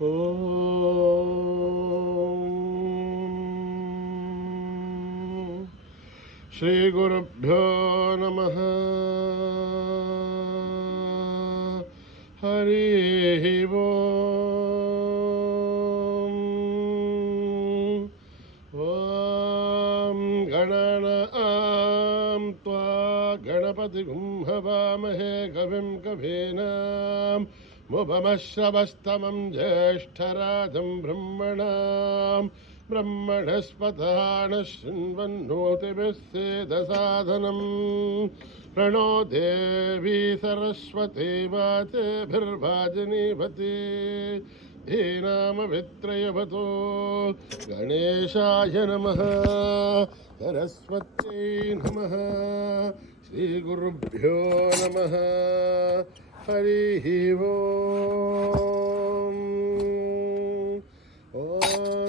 श्रीगुरुभ्यो नमः। हरिः ओम्। ॐ गणानां त्वा गणपतिगुं हवामहे कविं कवीनाम् मुपमश्रवस्तमं ज्येष्ठराजं ब्रह्मणां ब्रह्मणस्पतः शृण्वन्नोतिभिः सेदसादनम्। प्रणो देवी सरस्वती वाचेभिर्वाजिनीवती धीनामभित्रयवतो गणेशाय नमः सरस्वत्यै नमः। श्रीगुरुभ्यो नमः। हरिः ओम्। ॐ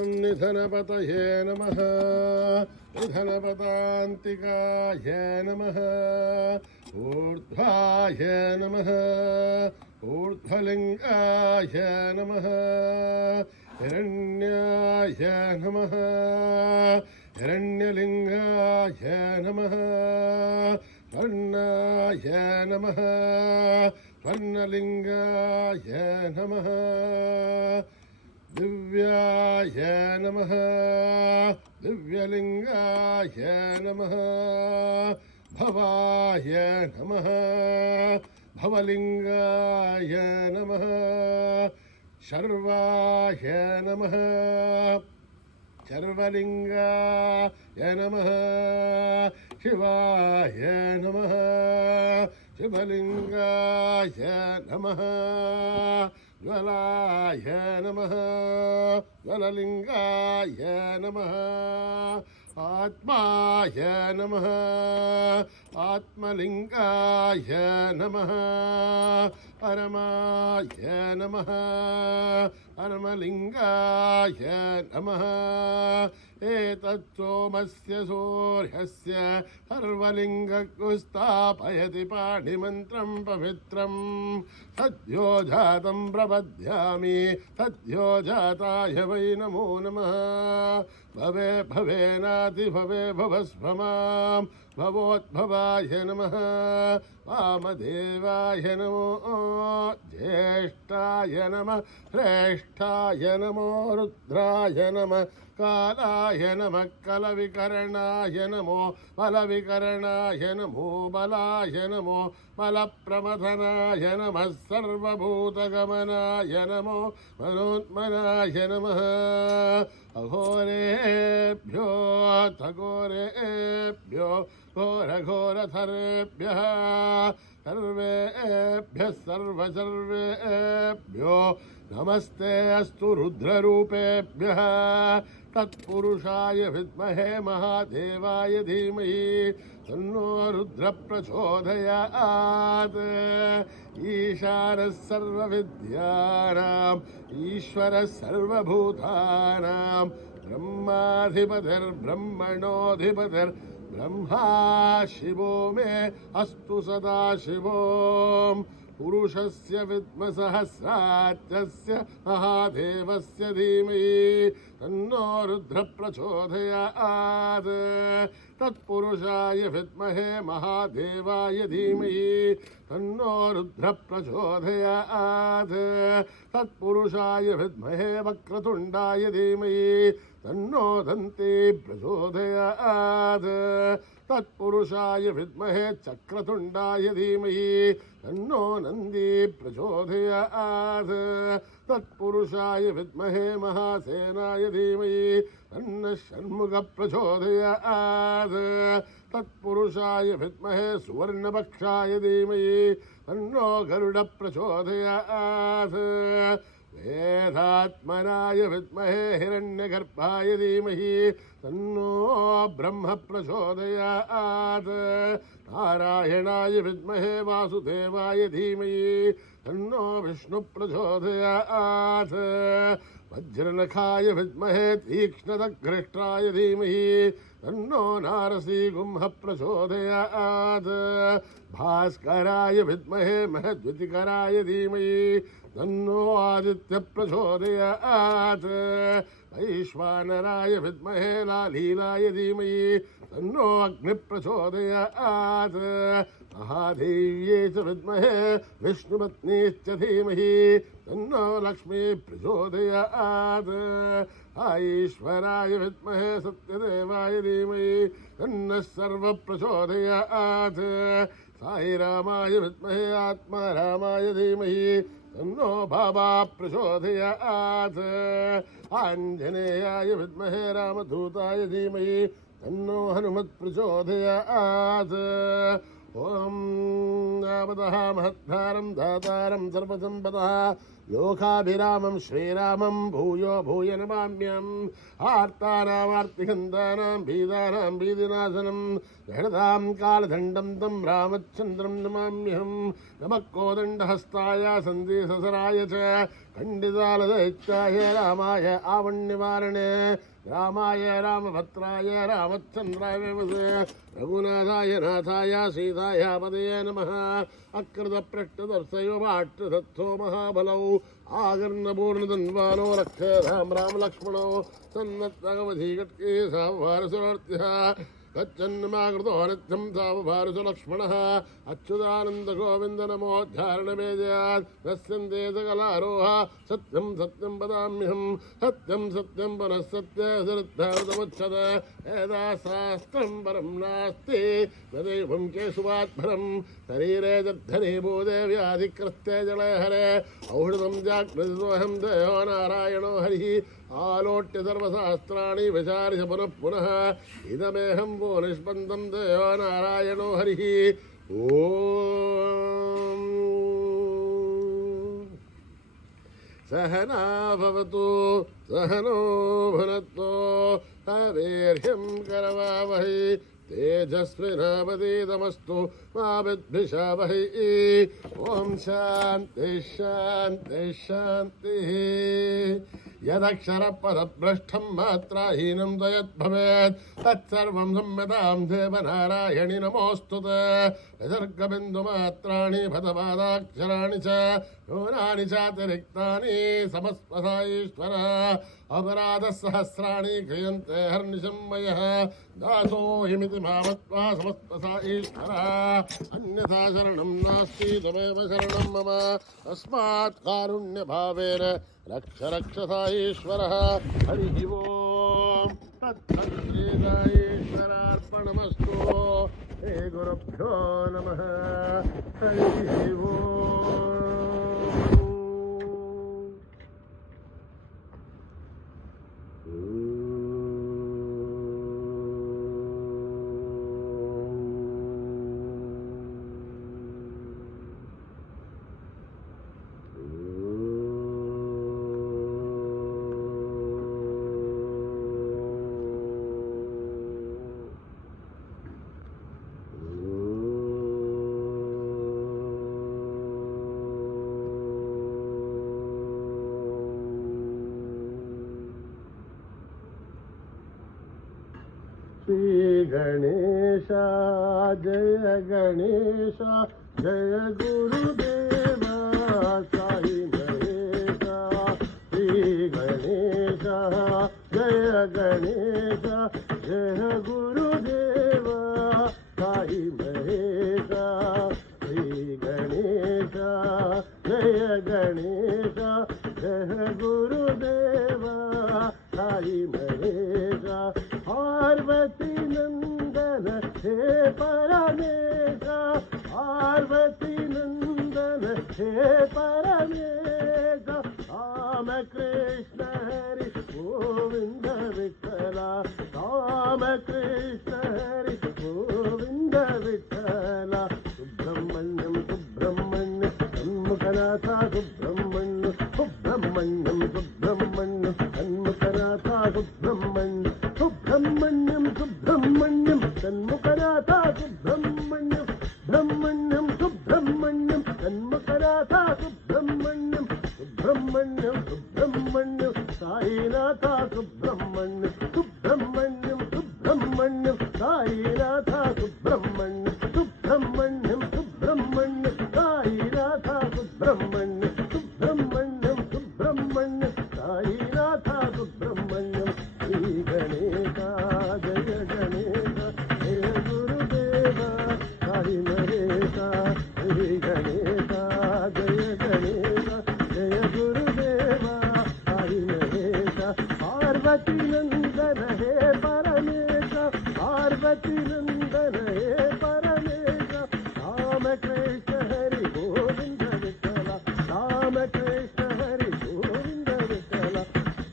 निधनपतये नमः। निधनपदान्तिकाय नमः। ऊर्ध्वाय नमः। ऊर्ध्वलिङ्गाय नमः। हिरण्याय नमः। हिरण्यलिङ्गाय नमः। वर्णाय नमः। वर्णलिङ्गाय नमः। दिव्याय नमः। दिव्यलिङ्गाय नमः। भवाय नमः। भवलिङ्गाय नमः। शर्वाय नमः। शर्वलिङ्गाय नमः। शिवाय नमः। शिवलिङ्गाय नमः। ज्वलाय नमः। ज्वललिङ्गाय नमः। आत्माय नमः। आत्मलिङ्गाय नमः। परमाय नमः। परमलिङ्गाय नमः। एतत्सोमस्य सूर्यस्य सर्वलिङ्गस्थापयति पाणिमन्त्रं पवित्रं सद्यो जातं प्रपद्यामि सद्यो जाताय वै नमो नमः। भवे भवेनातिभवे भवस्वमां भवोद्भवाय नमः। वामदेवाय नमो ज्येष्ठाय नमः। श्रेष्ठाय नमो रुद्राय नमः। कालाय नमः। कलविकरणाय नमो बलविकरणाय नमो बलाय नमो बलप्रमथनाय नमः। सर्वभूतगमनाय नमो मनोन्मनाय नमः। अघोरेभ्यो थघोरेभ्यो घोरघोरथरेभ्यः सर्वेभ्यः सर्वेभ्यो नमस्ते अस्तु रुद्ररूपेभ्यः। तत्पुरुषाय विद्महे महादेवाय धीमहि तन्नो रुद्र प्रचोदयात्। ईशानः सर्वविद्यानाम् ईश्वरः सर्वभूतानां ब्रह्माधिपतिर्ब्रह्मणोऽधिपतिर्ब्रह्मा शिवो मे अस्तु सदा शिवोम्। पुरुषस्य विद्मसहस्राक्षस्य महादेवस्य धीमहि तन्नो रुद्र प्रचोदयात्। तत्पुरुषाय विद्महे महादेवाय धीमहि तन्नो रुद्र प्रचोदयात्। तत्पुरुषाय विद्महे वक्रतुण्डाय धीमहि तन्नो दन्ती प्रचोदयात्। तत्पुरुषाय विद्महे चक्रतुण्डाय धीमहि तन्नो नन्दी प्रचोदयात्। तत्पुरुषाय विद्महे महासेनाय धीमहि तन्नः षण्मुख प्रचोदयात्। तत्पुरुषाय विद्महे सुवर्णपक्षाय धीमहि तन्नो गरुड प्रचोदयात्। वेदात्मनाय विद्महे हिरण्यगर्भाय धीमहि तन्नो ब्रह्म प्रचोदयात्। नारायणाय विद्महे वासुदेवाय धीमहि तन्नो विष्णु प्रचोदयात्। वज्रनखाय विद्महे तीक्ष्णदघ्रष्टाय धीमहि तन्नो नारसिंह प्रचोदयात्। भास्कराय विद्महे महद्युतिकराय धीमहि तन्नो आदित्य प्रचोदयात् वैश्वानराय विद्महे लीलाय धीमहि तन्नो अग्नि प्रचोदयात् महादेव्यै च विद्महे विष्णुपत्नीश्च धीमहि तन्नो लक्ष्मी प्रचोदयात् ईश्वराय विद्महे सत्यदेवाय धीमहि तन्नः सर्व प्रचोदयात् साई रामाय विद्महे आत्मारामाय धीमहि तन्नो बाबा प्रचोदयात् आञ्जनेयाय विद्महे रामदूताय धीमहि तन्नो हनुमत् प्रचोदयात् ओम नामतः महत्तारं दातारं सर्वसम्पदः लोकाभिरामं श्रीरामं भूयो भूय नमाम्यहम् आर्तानामार्तिहन्तानां भीदानां भीतिनाशनं जडतां कालदण्डं तं रामचन्द्रं नमाम्यहम् नमः कोदण्डहस्ताय सन्धिससराय च खण्डितालदैत्याय रामाय आवण्यवारणे रामाय रामभद्राय रामचन्द्राय विमसे रघुनाथाय नाथाय सीताय पदये नमः अकृतपृष्ठदर्शयो वाट्टदत्तो महाबलौ आगर्णपूर्णधन्वानो रक्षेधां रामलक्ष्मणौ सन्नत्तगवधीकट्के सावभारसुरार्त्यः तच्चन्माकृतो नित्यं सावभारसुलक्ष्मणः अच्युतानन्दगोविन्द नमोद्धारणमेजयात् नश्यन्ते सकलारोह सत्यं सत्यं वदाम्यहं सत्यं सत्यं पुनः सत्यसृद्धार्थमुच्यत वेदाशास्त्रं परं नास्ति न दैवं केशवात्परं शरीरे जद्धने भूते व्याधिकृत्ये जलहरे औषधं जाग्रतिसोऽहं देहो नारायणो हरिः आलोट्य सर्वशास्त्राणि विचार्य पुनः पुनः इदमेहं वो निष्पन्दं देहो नारायणो हरिः ॐ सहना भवतु सहनो भुनक्तु हवीर्यं करवावहै तेजस्विनावधीतमस्तु मा विद्विषावहै ॐ शान्ति शान्ति शान्तिः यदक्षरपदभ्रष्टं मात्राहीनं त्वयद्भवेत् तत्सर्वं सम्यतां देवनारायणि नमोऽस्तुते विसर्गबिन्दुमात्राणि पदपादाक्षराणि च न्यूनानि चातिरिक्तानि समस्पसा ईश्वर अपराधसहस्राणि क्रियन्ते हर्निशं मयः दासोऽयमिति मामत्वा समस्पसा ईश्वर अन्यथा शरणं नास्ति तमेव शरणं मम तस्मात् कारुण्यभावेन रक्ष रक्षसा ईश्वरः हरिः ओम् तत्सत्श्रीईश्वरार्पणमस्तु हे गुरुभ्यो नमः हरिः ओम् श्री गणेश जय गणेश जय गुरुदेव साई महेश श्री गणेश जय गणेश जय गुरुदेव साई महेश श्री गणेश जय गणेश जय गुरुदेव साई महेश पार्वती नंदन हे परमेश पार्वती नंदन हे परमेश राम कृष्ण हरि गोविंद विठला राम कृष्ण हरि गोविंद विठला सुब्रह्मण्यम सुब्रह्मण्यम षण्मुखनाथ सुब्रह्मण्यम सुब्रह्मण्यम सुब्रह्मण्यम षण्मुखनाथ सुब्रह्मण्यम सुब्रह्मण्यम सुब्रह्मण्यम षण्मुखनाथ सुब्रह्मण्यम ब्रह्मण्यम सुब्रह्मण्यम षण्मुखनाथ सुब्रह्मण्यम सुब्रह्मण्यम सुब्रह्मण्यम साईनाथ सुब्रह्मण्यम सुब्रह्मण्यम सुब्रह्मण्यम साईनाथ सुब्रह्मण्यम सुब्रह्मण्यम सुब्रह्मण्यम साईनाथ सुब्रह्मण्यम सुब्रह्मण्यम సుబ్రహ్మణ్యం సాయినాథ సుబ్రహ్మణ్యం శ్రీ గణేశ జయ గణేశ జయ గురుదేవ సాయి నరేశ శ్రీ గణేశ జయ గణేశ జయ గురుదేవ సాయి నరేశ పార్వతీ నందన హే పరమేశ పార్వతీ నందన హే పరమేశ రామకృష్ణ హరి గోవింద విఠల రామకృష్ణ హరి గోవింద విఠల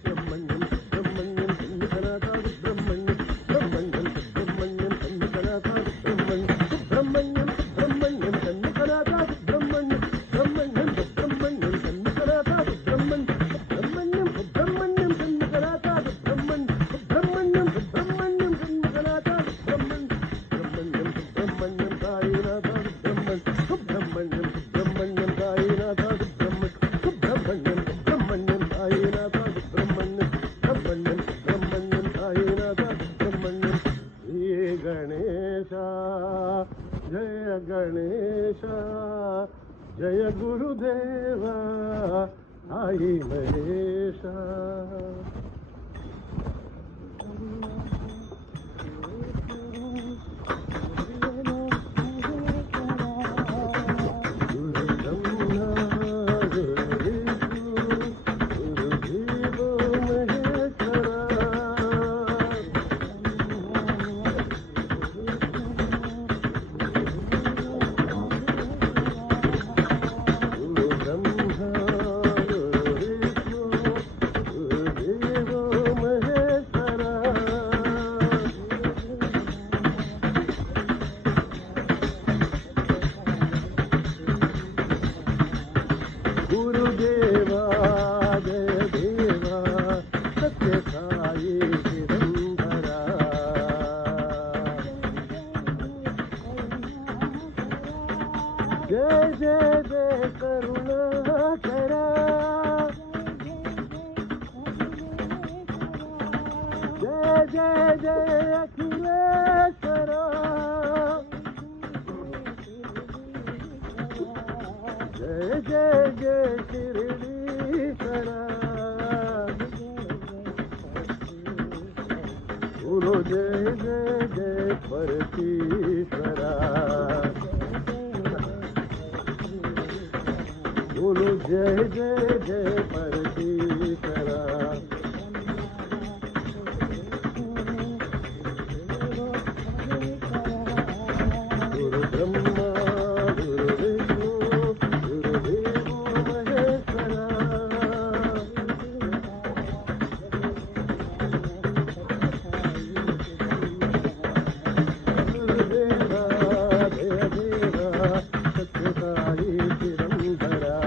సుబ్రహ్మణ్యం సుబ్రహ్మణ్యం సన్నిధనాథ సుబ్రహ్మణ్యం సుబ్రహ్మణ్యం సుబ్రహ్మణ్యం సన్నిధనాథ సుబ్రహ్మణ్యం సుబ్రహ్మణ్యం సుబ్రహ్మణ్యం సన్నిధనాథ సుబ్రహ్మణ్యం సుబ్రహ్మణ్యం సుబ్రహ్మణ్యం సన్నిధనాథ సుబ్రహ్మణ్యం సుబ్రహ్మణ్యం సుబ్రహ్మణ్యం సన్నిధనాథ సుబ్రహ్మణ్యం సుబ్రహ్మణ్యం సుబ్రహ్మణ్యం సన్నిధనాథ సుబ్రహ్మణ్యం సుబ్రహ్మణ్యం సుబ్రహ్మణ్యం సాయినాథ సుబ్రహ్మణ్యం సుబ్రహ్మణ్యం సాయినాథ సుబ్రహ్మణ్యం సుబ్రహ్మణ్యం సాయినాథ సుబ్రహ్మణ్యం సుబ్రహ్మణ్యం సుబ్రహ్మణ్యం సాయినాథ సుబ్రహ్మణ్యం శ్రీ గణేశ జయ గణేశ జయ గురుదేవ సాయి మహేశ గురుదేవా జయ దేవా సత్య సాయి చిదంబరా జయ జయ జయ కరుణాకరా జయ జయ జయ అఖిలేశ్వరా జయ జయ జయ శిరిడీశ్వరా बोलो जय जय जय परमेश्वरा बोलो जय जय जय परमेश्वरा गुरु ब्रह्मा गुरु विष्णु गुरुदेवो महेश्वरा गुरुदेवा जय देवा सत्य साई चिदंबरा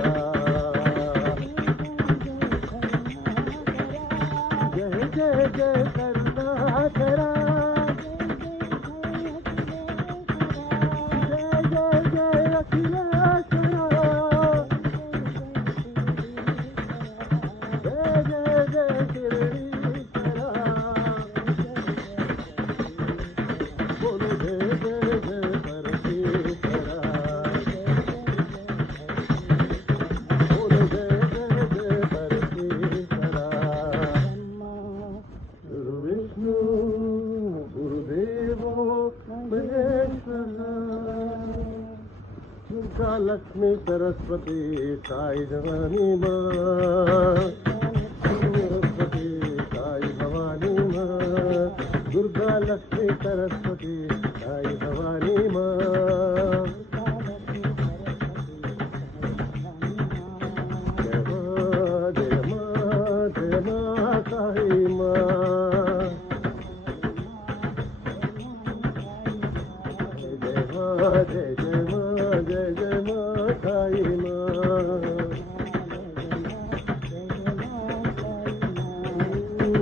जय जय जय करुणाकरा जय जय जय अखिलेश्वरा जय जय जय शिरडीश्वरा बोलो जय जय जय परमेश्वरा बोलो जय जय जय परमेश्वरा गुरु विष्णु गुरुदेवो महेश्वरा दुर्गा लक्ष्मी सरस्वती साई भवानी माँ सरस्वती साई भवानी माँ दुर्गा लक्ष्मी सरस्वती साई भवानी माँ जय माँ साई माँ जय माँ जय जय माँ जय जय माँ साई माँ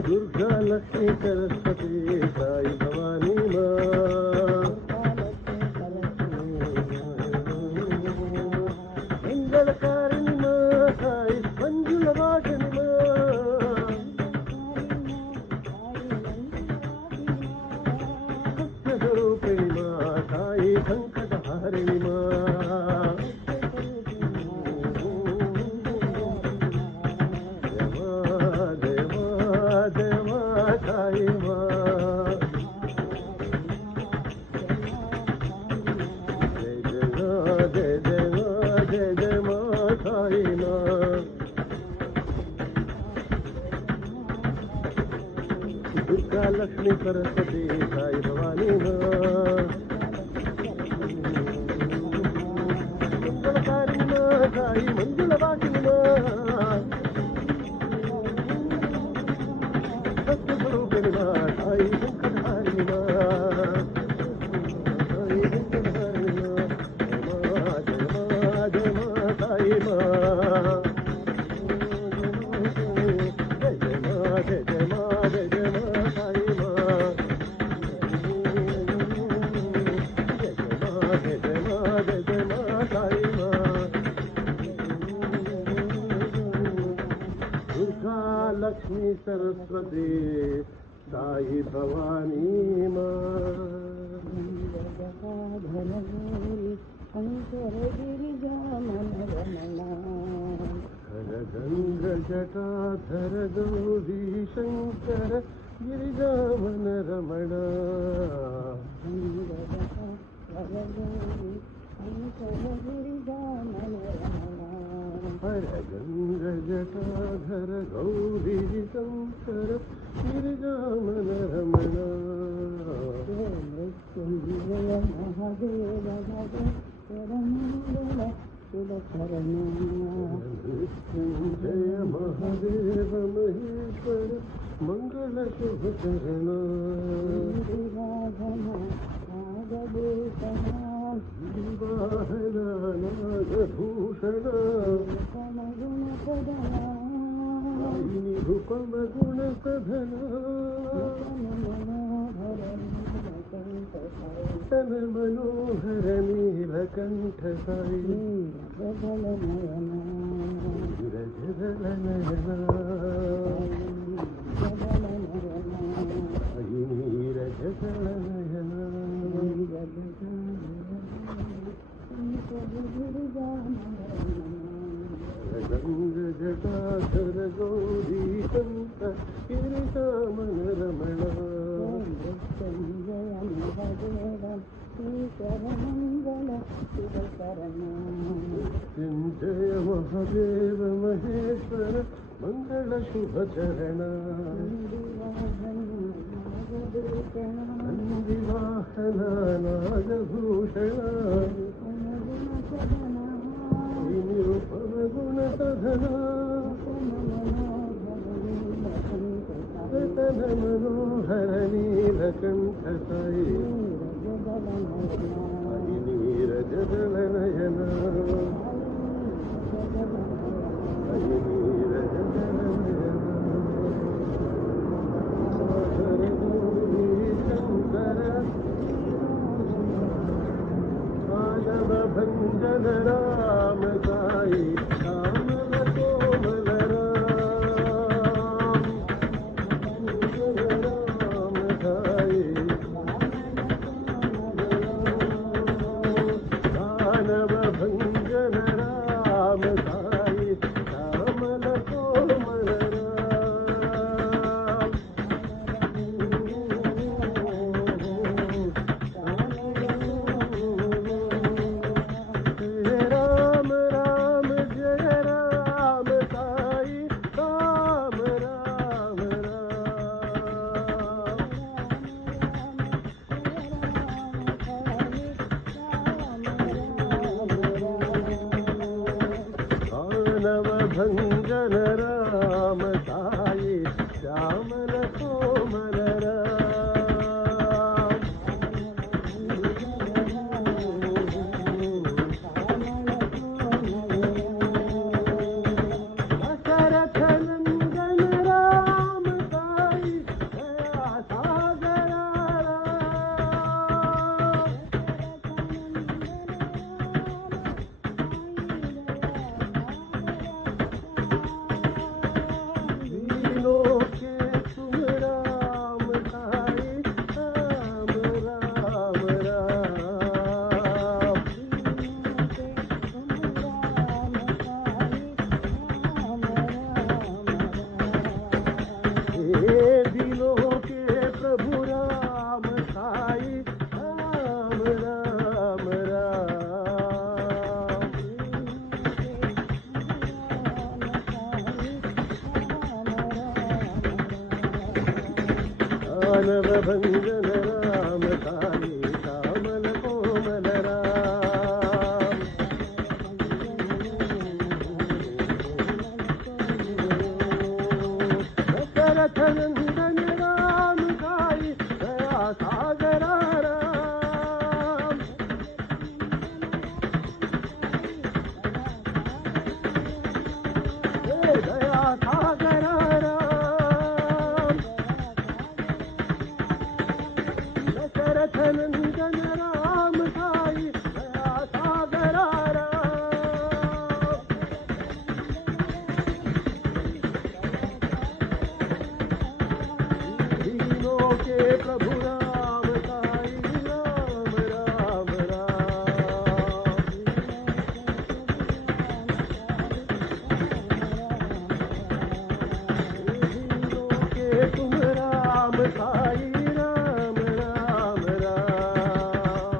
दुर्गा लक्ष्मी सरस्वती साई भवानी माँ मंगलकारिणी माँ साई मंजुलवासिनी माँ सत्यस्वरूपिणी माँ साई संकटहारिणी माँ जय माँ దుర్గా లక్ష్మీ సరస్వతి సాయి భవానీ మా మంగళకారిణి మా సాయి మంజుళవాసిని మా సత్యస్వరూపిణి మా సాయి శంకరహారిణి మా సాయి శంకరహారిణి మా జయ మా జయ మా సాయి మా లక్ష్మీ సరస్వతి సాయి భవానీ మా హరగంగ జటాధర గౌరీ శంకర గిరిజామన రమణ హరగంగ జటాధర గౌరీ శంకర గిరిజామన రమణ మహాదేవ జయ మహాదేవ మహేశ్వర మంగళ శుభచరణ వాహన నాగభూషణ రూపమ గుణ సధన తన మనోహర నీలకంఠ సాయి జగల నయన నీర జగల నయన గంగ జటాధర గౌరీ శంకర గిరిజామన రమణ జయ మహాదేవ మహేశ్వర మంగళ శుభచరణ నందివాహన నాగభూషణ నిరుపమ గుణ సధన తన మనోహర నీలకంఠ సాయి నీర జగల నయన నీర జగల నయన శంకర మాధవ భంజన రామ సాయి రామల కోమల రామ సాయి మానవ భంజన రామ సాయి రామల కోమల భంజన రామ సాయి శ్యామల కోమల దశరథ నందన రామ సాయి దయా సాగర दानव भंजन राम साई श्यामल कोमल राम दशरथ नंदन राम साई दया सागर राम दया सागर राम दशरथ नंदन राम साई दया सागर राम दीनों के प्रभु राम साई राम राम राम दीनों के तुम राम साई राम राम राम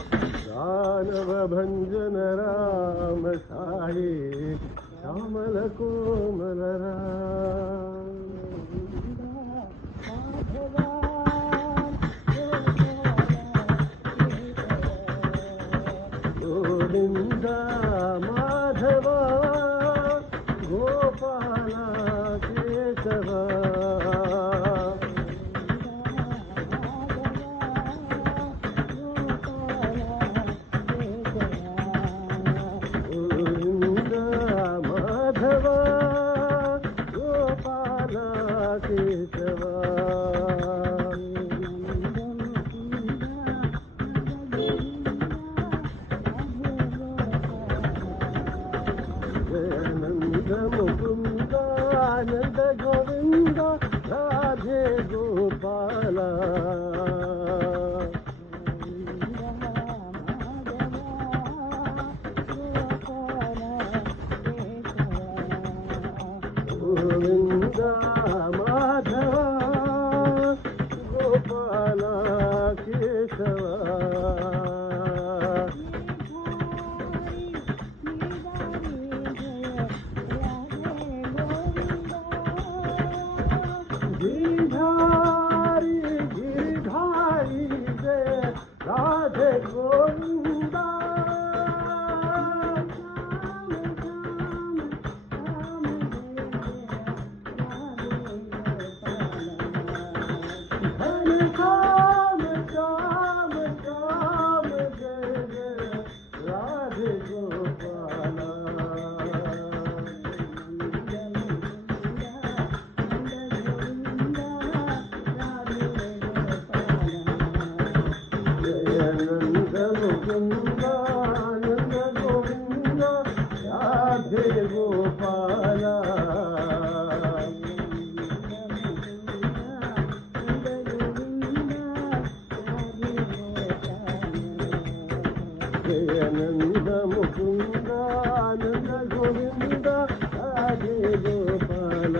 दानव भंजन राम साई श्यामल कोमल राम गोविंद माधव गोपाल केशव गोविंद माधव गोपाल केशव नंद मुकुंद आनंद गोविंद राधे गोपाल गोविंद माधव गोपाल केशव गिरधारी गिरधारी जय राधे गोविंदा धन श्याम श्याम श्याम जय जय राधे गोपाला नंद मुकुंद आनंद गोविंद राधे गोपाल नंद मुकुंद आनंद गोविंद राधे गोपाल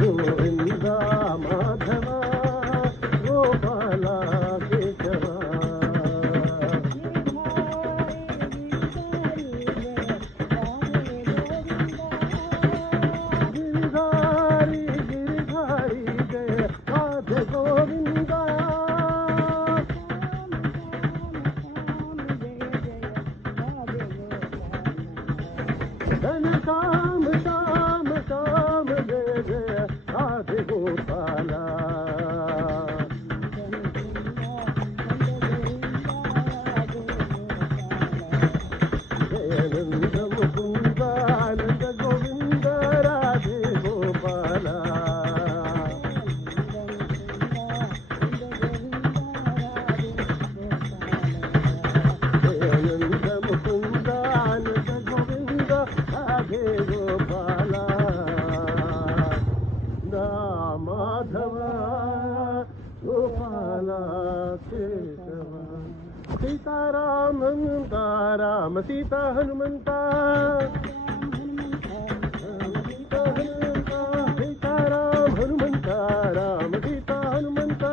गोविंद माधव गोपाल केशव गिरधारी गिरधारी जय राधे गोविंद धन श्याम श्याम श्याम जय जय राधे गोपाल नंद मुकुंद आनंद गोविंद राधे गोपाल नंद मुकुंद आनंद गोविंद राधे गोपाल माधव गोपाल केशव सीताराम हनुमंता राम सीता हनुमंता सीताराम हनुमंता राम सीता हनुमंता